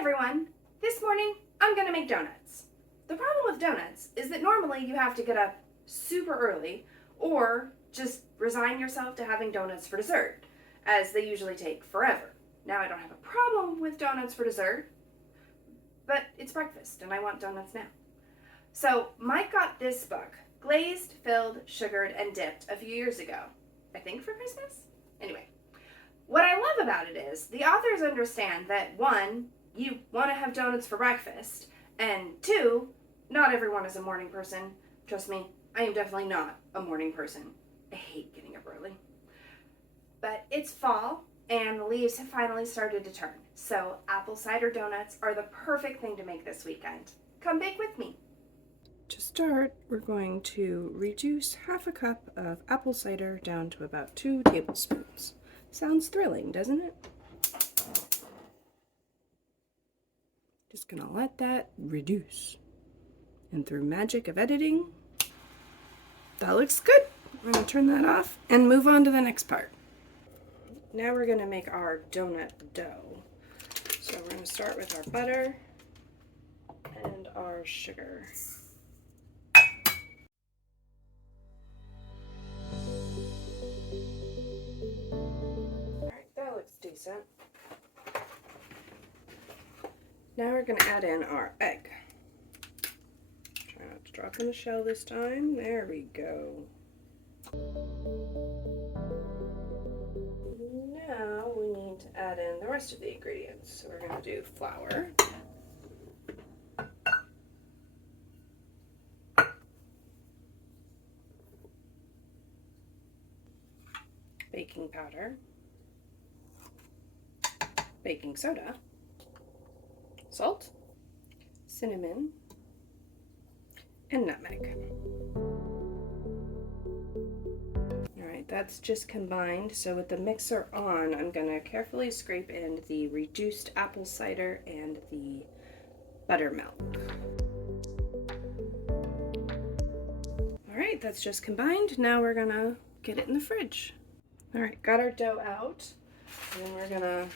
everyone! This morning I'm gonna make donuts. The problem with donuts is that normally you have to get up super early or just resign yourself to having donuts for dessert, as they usually take forever. Now I don't have a problem with donuts for dessert, but it's breakfast and I want donuts now. So Mike got this book, Glazed, Filled, Sugared, and Dipped, a few years ago. I think for Christmas? Anyway. What I love about it is the authors understand that, one, you want to have donuts for breakfast, and two, not everyone is a morning person. Trust me, I am definitely not a morning person. I hate getting up early. But it's fall, and the leaves have finally started to turn, so apple cider donuts are the perfect thing to make this weekend. Come bake with me. To start, we're going to reduce half a cup of apple cider down to about 2 tablespoons. Sounds thrilling, doesn't it? Just gonna let that reduce. And through magic of editing, that looks good. I'm gonna turn that off and move on to the next part. Now we're gonna make our donut dough. So we're gonna start with our butter and our sugar. That looks decent. Now we're going to add in our egg. Try not to drop in the shell this time. There we go. Now we need to add in the rest of the ingredients. So we're going to do flour, baking powder, baking soda, salt, cinnamon, and nutmeg. Alright, that's just combined. So with the mixer on, I'm going to carefully scrape in the reduced apple cider and the buttermilk. Alright, that's just combined. Now we're going to get it in the fridge. Alright, got our dough out. And then we're going to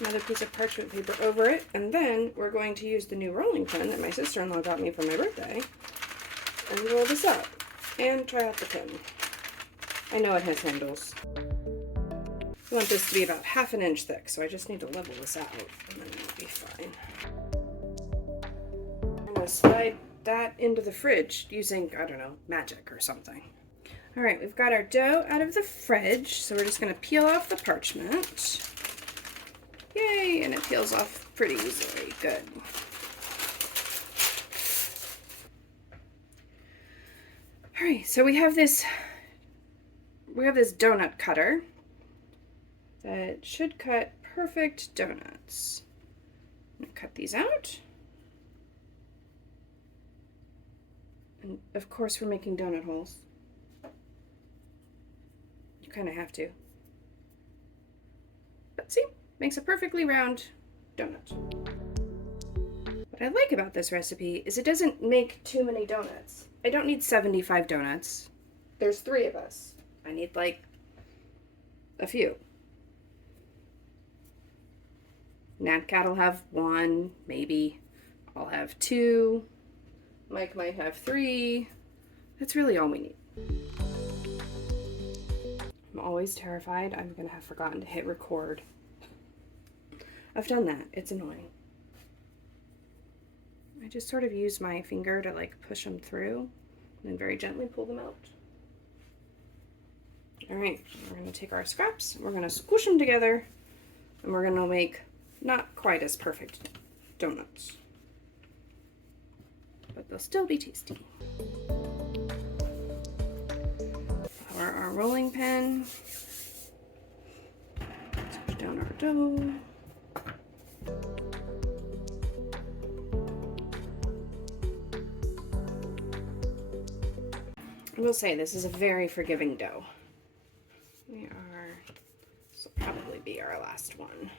another piece of parchment paper over it, and then we're going to use the new rolling pin that my sister-in-law got me for my birthday and roll this up and try out the pin. I know it has handles. I want this to be about ½ an inch thick, so I just need to level this out and then it'll be fine. I'm going to slide that into the fridge using, I don't know, magic or something. Alright, we've got our dough out of the fridge, so we're just going to peel off the parchment. Yay, and it peels off pretty easily. Good. All right, so we have this donut cutter that should cut perfect donuts. I'm gonna cut these out. And of course we're making donut holes. You kind of have to. But see? Makes a perfectly round donut. What I like about this recipe is it doesn't make too many donuts. I don't need 75 donuts. There's 3 of us. I need like a few. Nat Cat will have 1, maybe. I'll have 2. Mike might have 3. That's really all we need. I'm always terrified I'm gonna have forgotten to hit record. I've done that. It's annoying. I just sort of use my finger to like push them through and then very gently pull them out. All right, we're going to take our scraps, we're going to squish them together, and we're going to make not quite as perfect donuts, but they'll still be tasty. Pour our rolling pin, squish down our dough. I will say this is a very forgiving dough. This will probably be our last one.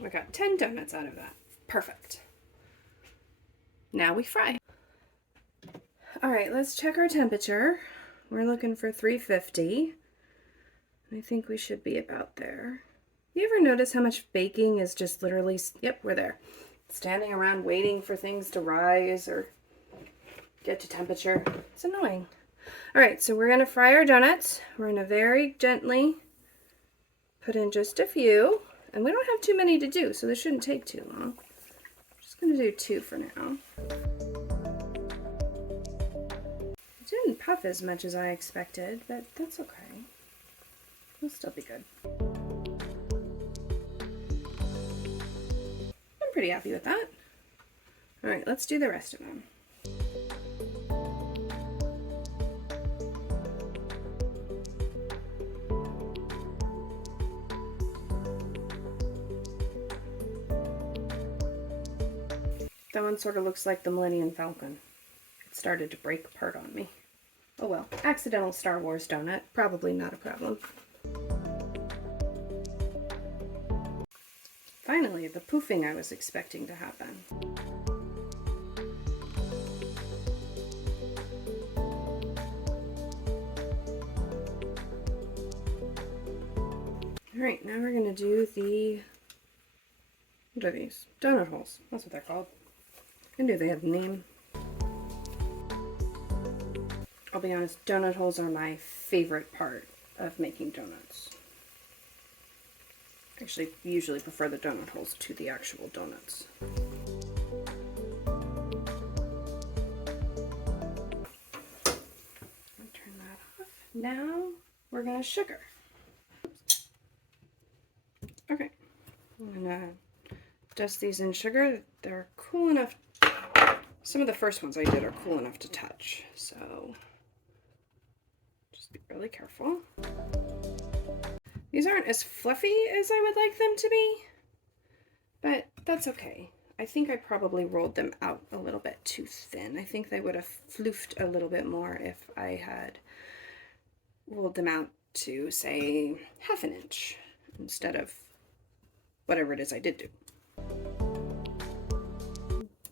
We got 10 donuts out of that. Perfect. Now we fry. All right, let's check our temperature. We're looking for 350. I think we should be about there. You ever notice how much baking is just literally, yep, we're there, standing around waiting for things to rise or get to temperature? It's annoying. All right, so we're going to fry our donuts. We're going to very gently put in just a few, and we don't have too many to do, so this shouldn't take too long. I'm just going to do 2 for now. It didn't puff as much as I expected, but that's okay. It'll still be good. I'm pretty happy with that. All right, let's do the rest of them. That one sort of looks like the Millennium Falcon. It started to break apart on me. Oh well, accidental Star Wars donut, probably not a problem. Finally, the poofing I was expecting to happen. Alright, now we're going to do the, what are these? Donut holes. That's what they're called. I knew they had a name. I'll be honest, donut holes are my favorite part of making donuts. Actually, usually prefer the donut holes to the actual donuts. I'll turn that off. Now we're going to sugar. Okay, I'm going to dust these in sugar. They're cool enough. Some of the first ones I did are cool enough to touch, so just be really careful. These aren't as fluffy as I would like them to be, but that's okay. I think I probably rolled them out a little bit too thin. I think they would have floofed a little bit more if I had rolled them out to, say, 1/2 inch instead of whatever it is I did do.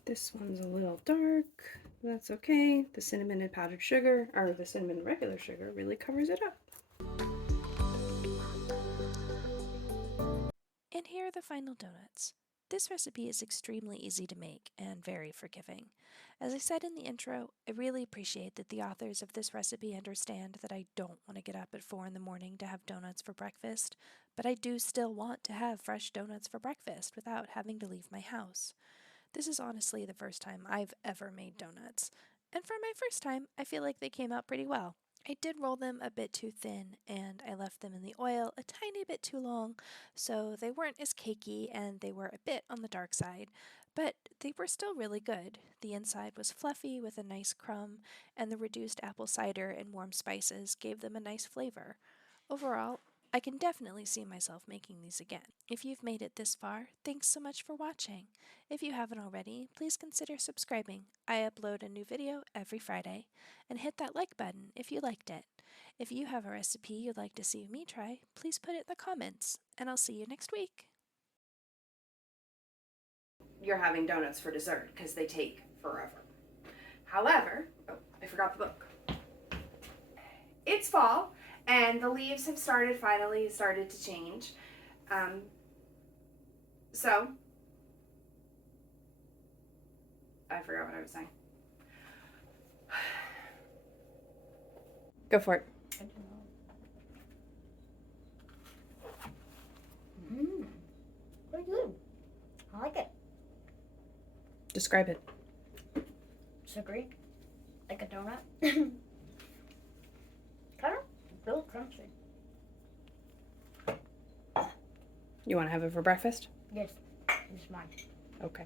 This one's a little dark. That's okay. The cinnamon and powdered sugar, or the cinnamon and regular sugar, really covers it up. And here are the final donuts. This recipe is extremely easy to make and very forgiving. As I said in the intro, I really appreciate that the authors of this recipe understand that I don't want to get up at 4 in the morning to have donuts for breakfast, but I do still want to have fresh donuts for breakfast without having to leave my house. This is honestly the first time I've ever made donuts, and for my first time, I feel like they came out pretty well. I did roll them a bit too thin, and I left them in the oil a tiny bit too long, so they weren't as cakey and they were a bit on the dark side, but they were still really good. The inside was fluffy with a nice crumb, and the reduced apple cider and warm spices gave them a nice flavor. Overall, I can definitely see myself making these again. If you've made it this far, thanks so much for watching. If you haven't already, please consider subscribing. I upload a new video every Friday. And hit that like button if you liked it. If you have a recipe you'd like to see me try, please put it in the comments, and I'll see you next week. You're having donuts for dessert because they take forever. However, oh, I forgot the book. It's fall, and the leaves have finally started to change. So, I forgot what I was saying. Go for it. Pretty good. I like it. Describe it. Sugary, like a donut. Kind of a little crunchy. You want to have it for breakfast? Yes, it's mine. Okay.